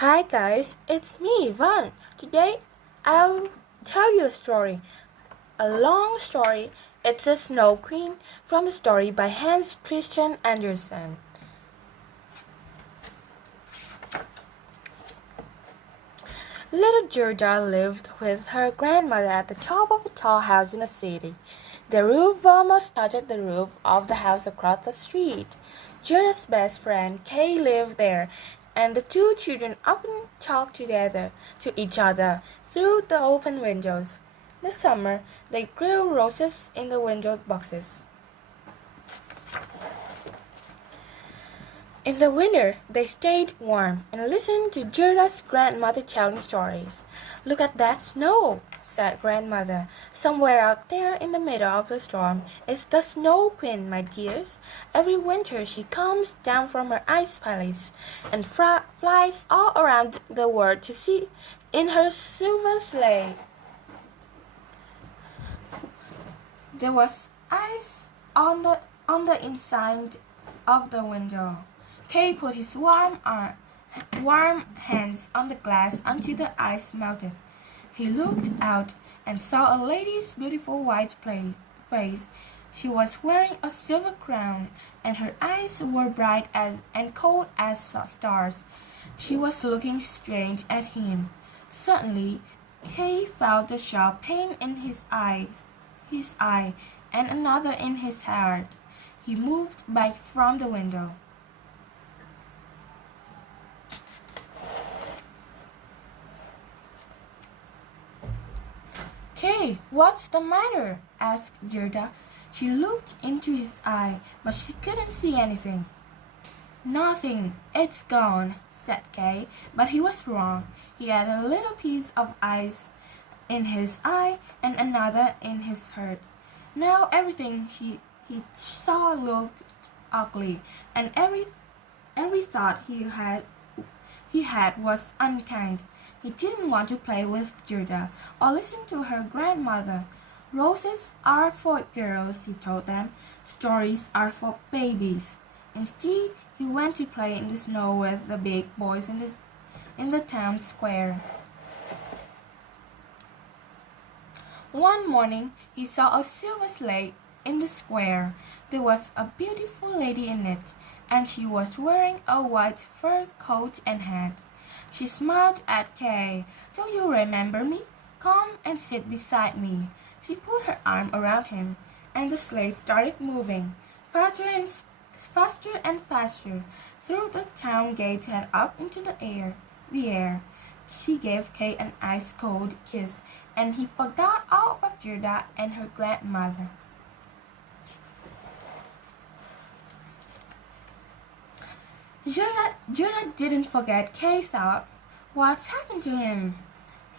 Hi guys, it's me, Ivan. Today I'll tell you a story. A long story. It's a Snow Queen from a story by Hans Christian Andersen. Little Gerda lived with her grandmother at the top of a tall house in the city. The roof almost touched the roof of the house across the street. Gerda's best friend Kay lived there, and the two children often talked together to each other through the open windows. In the summer, they grew roses in the window boxes. In the winter, they stayed warm and listened to Gerda's grandmother telling stories. "Look at that snow," said grandmother. "Somewhere out there in the middle of the storm is the Snow Queen, my dears. Every winter she comes down from her ice palace and flies all around the world to see in her silver sleigh." There was ice on the inside of the window. Kay put his warm hands on the glass until the ice melted. He looked out and saw a lady's beautiful white face. She was wearing a silver crown, and her eyes were bright and cold as stars. She was looking strange at him. Suddenly, Kay felt a sharp pain in his eye, and another in his heart. He moved back from the window. "Kay, what's the matter?" asked Gerda. She looked into his eye, but she couldn't see anything. "Nothing, it's gone," said Kay, but he was wrong. He had a little piece of ice in his eye and another in his heart. Now everything he saw looked ugly, and every thought he had was unkind. He didn't want to play with Gerda or listen to her grandmother. "Roses are for girls," he told them. "Stories are for babies." Instead, he went to play in the snow with the big boys in the town square. One morning, he saw a silver sleigh in the square. There was a beautiful lady in it, and she was wearing a white fur coat and hat. She smiled at Kay. "Do you remember me? Come and sit beside me." She put her arm around him, and the sleigh started moving faster and faster through the town gates and up into the air. She gave Kay an ice-cold kiss, and he forgot all about Gerda and her grandmother. Gerda didn't forget. Kay thought, "What's happened to him?"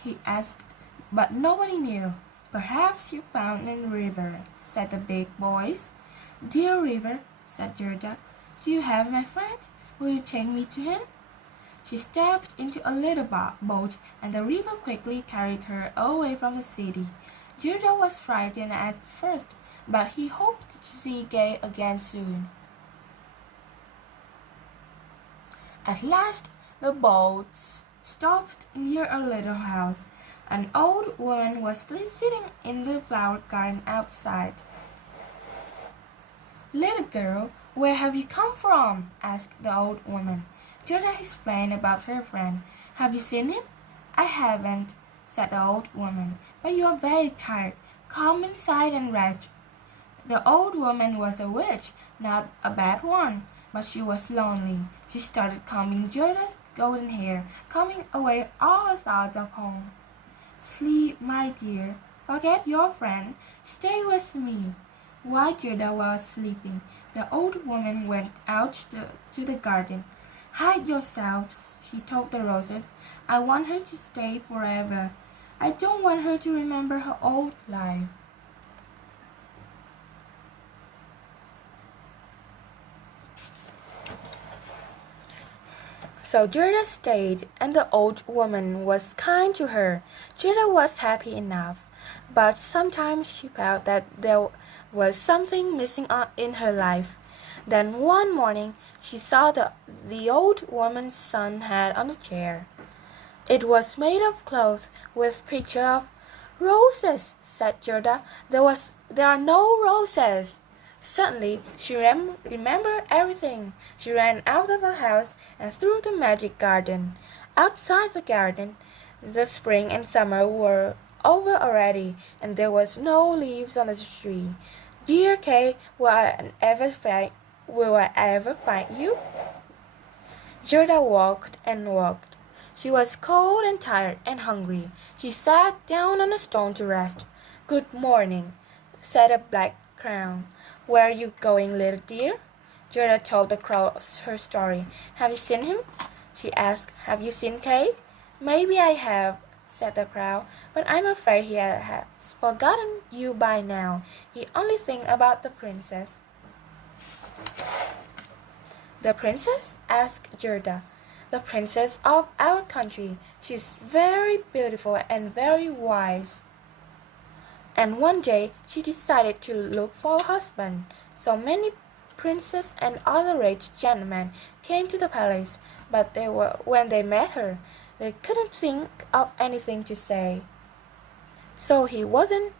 he asked, but nobody knew. "Perhaps you found in the river," said the big boys. "Dear river," said Gerda, "do you have my friend? Will you take me to him?" She stepped into a little boat, and the river quickly carried her away from the city. Gerda was frightened at first, but he hoped to see Kay again soon. At last, the boat stopped near a little house. An old woman was sitting in the flower garden outside. "Little girl, where have you come from?" asked the old woman. Gerda explained about her friend. "Have you seen him?" "I haven't," said the old woman, "but you are very tired. Come inside and rest." The old woman was a witch, not a bad one, but she was lonely. She started combing Gerda's golden hair, combing away all her thoughts of home. "Sleep, my dear. Forget your friend. Stay with me." While Gerda was sleeping, the old woman went out to the garden. "Hide yourselves," she told the roses. "I want her to stay forever. I don't want her to remember her old life." So Gerda stayed, and the old woman was kind to her. Gerda was happy enough, but sometimes she felt that there was something missing in her life. Then one morning she saw the old woman's son had on a chair. It was made of cloth with picture of roses, said Gerda. There are no roses. Suddenly she remembered everything. She ran out of the house and through the magic garden. Outside the garden, the spring and summer were over already, and there was no leaves on the tree. Dear Kay, will I ever find you? Gerda walked and walked. She was cold and tired and hungry. She sat down on a stone to rest. Good morning, said a black crow. Where are you going, little dear? Gerda told the crow her story. Have you seen him? She asked. Have you seen Kay? Maybe I have, said the crow, but I'm afraid he has forgotten you by now. He only thinks about the princess. The princess? Asked Gerda. The princess of our country. She's very beautiful and very wise. And one day she decided to look for a husband. So many princes and other rich gentlemen came to the palace, but when they met her, they couldn't think of anything to say. So she wasn't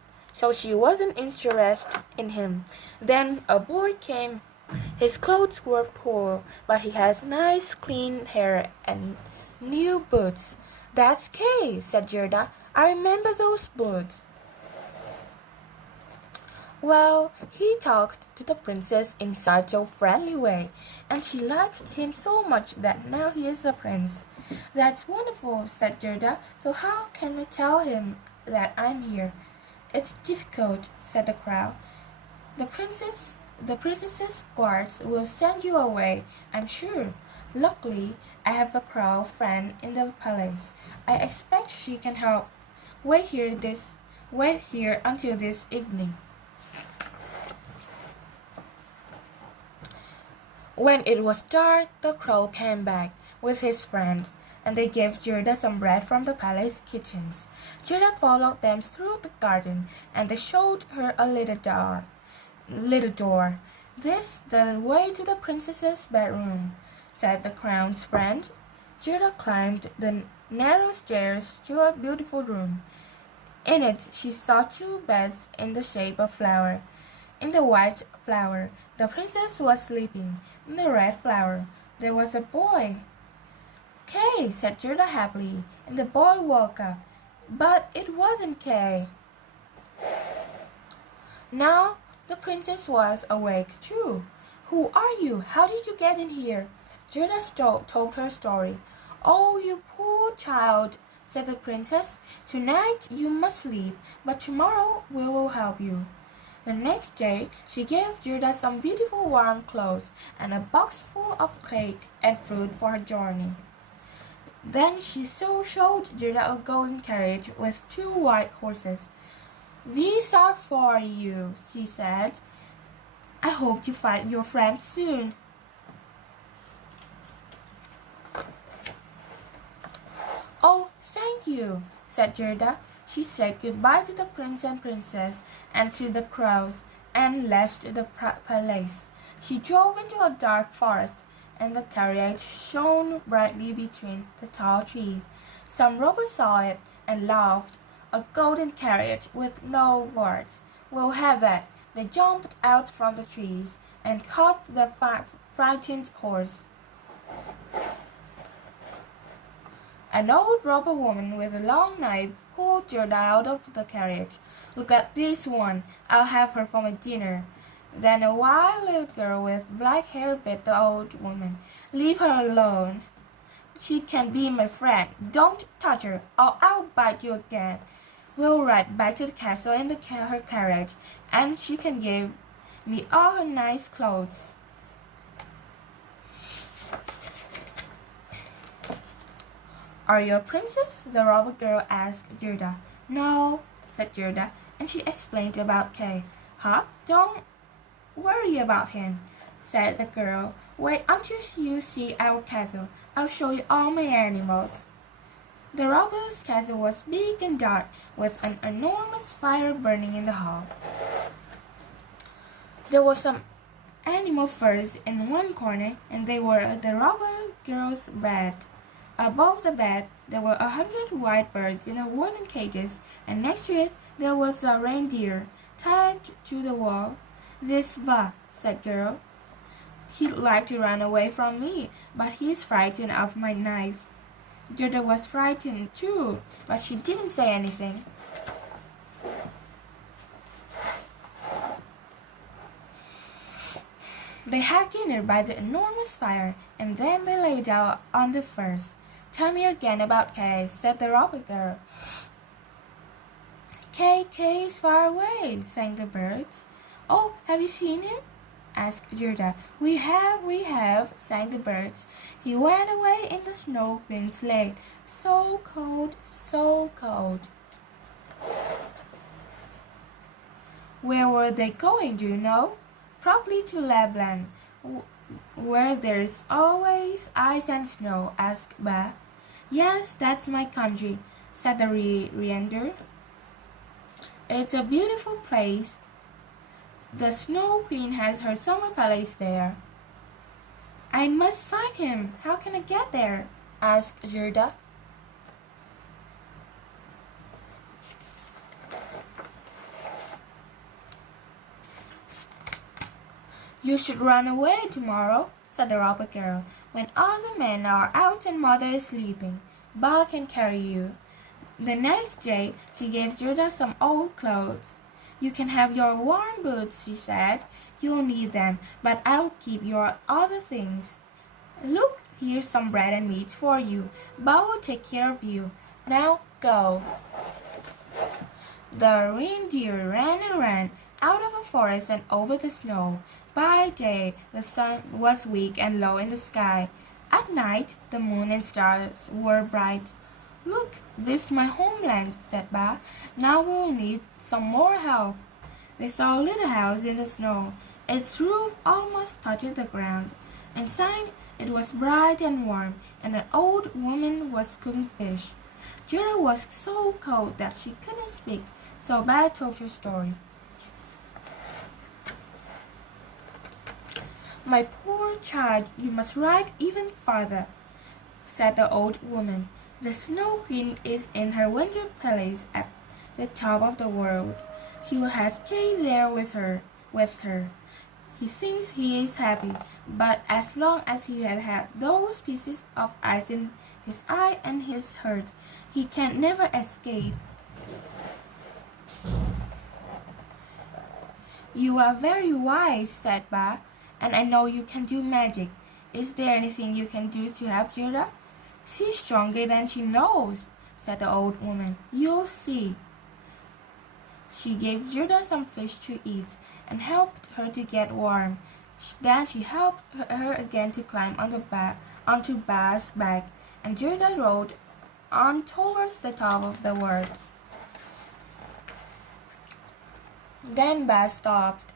interested in him. Then a boy came. His clothes were poor, but he has nice clean hair and new boots. That's Kay, said Gerda. I remember those boots. Well, he talked to the princess in such a friendly way, and she liked him so much that now he is a prince. That's wonderful, said Gerda. So how can I tell him that I'm here? It's difficult, said the crow. The princess's guards will send you away, I'm sure. Luckily, I have a crow friend in the palace. I expect she can help. Wait here until this evening. When it was dark, the crow came back with his friends, and they gave Gerda some bread from the palace kitchens. Gerda followed them through the garden, and they showed her a little door. This the way to the princess's bedroom, said the crown's friend. Gerda climbed the narrow stairs to a beautiful room. In it she saw two beds in the shape of flower. In the white flower, the princess was sleeping. In the red flower, there was a boy. Kay, said Gerda happily, and the boy woke up. But it wasn't Kay. Now the princess was awake too. Who are you? How did you get in here? Gerda told her story. Oh, you poor child, said the princess. Tonight you must sleep, but tomorrow we will help you. The next day she gave Gerda some beautiful warm clothes and a box full of cake and fruit for her journey. Then she showed Gerda a golden carriage with two white horses. These are for you, she said. I hope you find your friend soon. Oh, thank you, said Gerda. She said goodbye to the prince and princess and to the crows and left the palace. She drove into a dark forest, and the carriage shone brightly between the tall trees. Some robbers saw it and laughed. A golden carriage with no guards. We'll have that. They jumped out from the trees and caught the frightened horse. An old robber woman with a long knife pulled Gerda out of the carriage. Look at this one. I'll have her for my dinner. Then a wild little girl with black hair bit the old woman. Leave her alone. She can be my friend. Don't touch her, or I'll bite you again. We'll ride back to the castle in her carriage, and she can give me all her nice clothes. Are you a princess? The robber girl asked Gerda. No, said Gerda, and she explained about Kay. Huh? Don't worry about him, said the girl. Wait until you see our castle. I'll show you all my animals. The robber's castle was big and dark, with an enormous fire burning in the hall. There was animal furs in one corner, and they were the robber girl's bed. Above the bed, there were 100 white birds in wooden cages, and next to it there was a reindeer tied to the wall. "This Ba," said girl. "He'd like to run away from me, but he's frightened of my knife." Gerda was frightened too, but she didn't say anything. They had dinner by the enormous fire, and then they lay down on the furs. "Tell me again about Kay," said the robber girl. Kay is far away," sang the birds. "Oh, have you seen him?" asked Gerda. We have," sang the birds. "He went away in the Snow Queen's sleigh. So cold, so cold." "Where were they going, do you know?" "Probably to Lapland, where there's always ice and snow," asked Ba. "Yes, that's my country," said the reindeer. "It's a beautiful place. The Snow Queen has her summer palace there." "I must find him. How can I get there?" asked Gerda. "You should run away tomorrow," said the robber girl. "When all the men are out and mother is sleeping, Ba can carry you." The next day she gave Gerda some old clothes. "You can have your warm boots," she said. "You'll need them, but I'll keep your other things. Look, here's some bread and meat for you. Ba will take care of you. Now go." The reindeer ran and ran out of the forest and over the snow. By day the sun was weak and low in the sky. At night the moon and stars were bright. "Look, this is my homeland," said Ba. "Now we'll need some more help." They saw a little house in the snow. Its roof almost touched the ground. Inside it was bright and warm, and an old woman was cooking fish. Gerda was so cold that she couldn't speak, so Ba told her story. "My poor child, you must ride even farther," said the old woman. "The Snow Queen is in her winter palace at the top of the world. She has Kay there with her. He thinks he is happy, but as long as he had those pieces of ice in his eye and his hurt, he can never escape." "You are very wise," said Ba, "and I know you can do magic. Is there anything you can do to help Gerda?" "She's stronger than she knows," said the old woman. "You'll see." She gave Gerda some fish to eat and helped her to get warm. Then she helped her again to climb onto Ba's back, and Gerda rode on towards the top of the world. Then Ba stopped.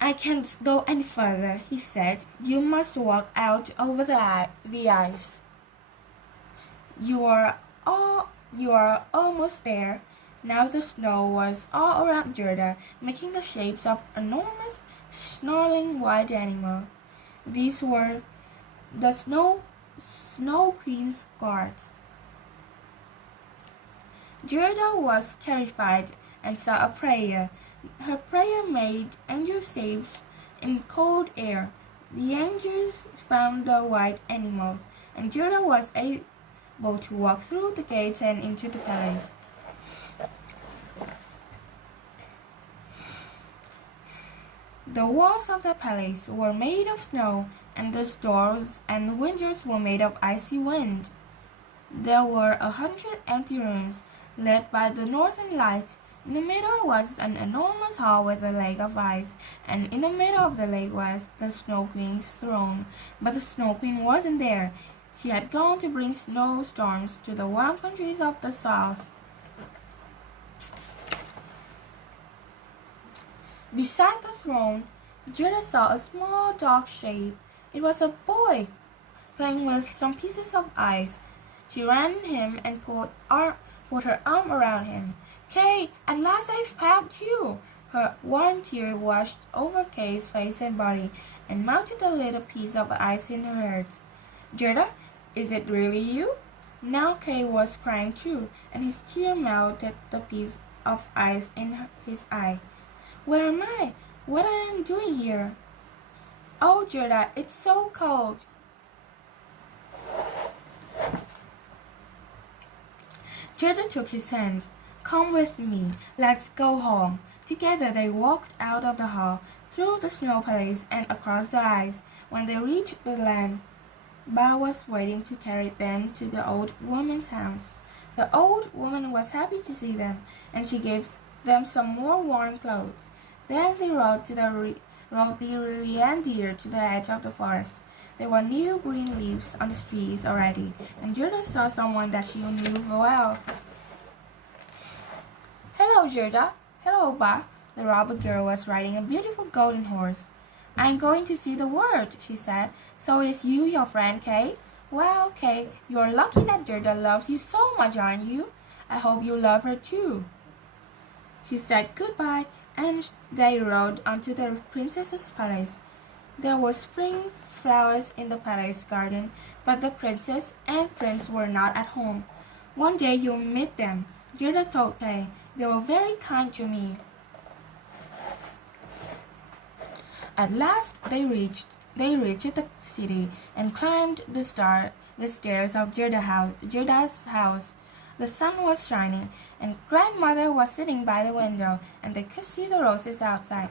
"I can't go any further," he said. "You must walk out over the ice. You are almost there." Now the snow was all around Gerda, making the shapes of enormous, snarling white animals. These were the Snow Queen's guards. Gerda was terrified and saw a prayer. Her prayer made angel shapes in cold air. The angels found the white animals, and Gerda was able to walk through the gates and into the palace. The walls of the palace were made of snow, and the doors and windows were made of icy wind. There were 100 empty rooms, lit by the northern light. In the middle was an enormous hall with a lake of ice, and in the middle of the lake was the Snow Queen's throne. But the Snow Queen wasn't there. She had gone to bring snowstorms to the warm countries of the south. Beside the throne, Gerda saw a small dark shape. It was a boy, playing with some pieces of ice. She ran to him and put her arm around him. "Kay, at last I've found you!" Her warm tear washed over Kay's face and body and melted a little piece of ice in her heart. Gerda, is it really you? Now Kay was crying too, and his tear melted the piece of ice in his eye. Where am I? What am I doing here? Oh, Gerda, it's so cold. Gerda took his hand. Come with me. Let's go home. Together they walked out of the hall, through the snow palace and across the ice. When they reached the land, Ba was waiting to carry them to the old woman's house. The old woman was happy to see them, and she gave them some more warm clothes. Then they rode the reindeer to the edge of the forest. There were new green leaves on the trees already, and Gerda saw someone that she knew well. Hello, Gerda. Hello, Ba. The robber girl was riding a beautiful golden horse. I'm going to see the world, she said. So is you your friend, Kay? Well, Kay, you're lucky that Gerda loves you so much, aren't you? I hope you love her too. He said goodbye, and they rode onto the princess's palace. There were spring flowers in the palace garden, but the princess and prince were not at home. One day you'll meet them, Gerda told Kay. They were very kind to me. At last they reached the city and climbed the stairs of Gerda's house. The sun was shining, and grandmother was sitting by the window, and they could see the roses outside.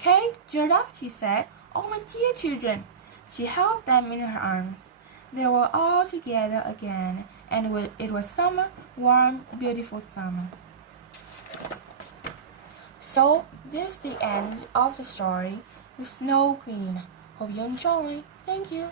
Kay, Gerda, she said, oh my dear children. She held them in her arms. They were all together again, and it was summer, warm, beautiful summer. So, this is the end of the story, The Snow Queen. Hope you enjoy. Thank you.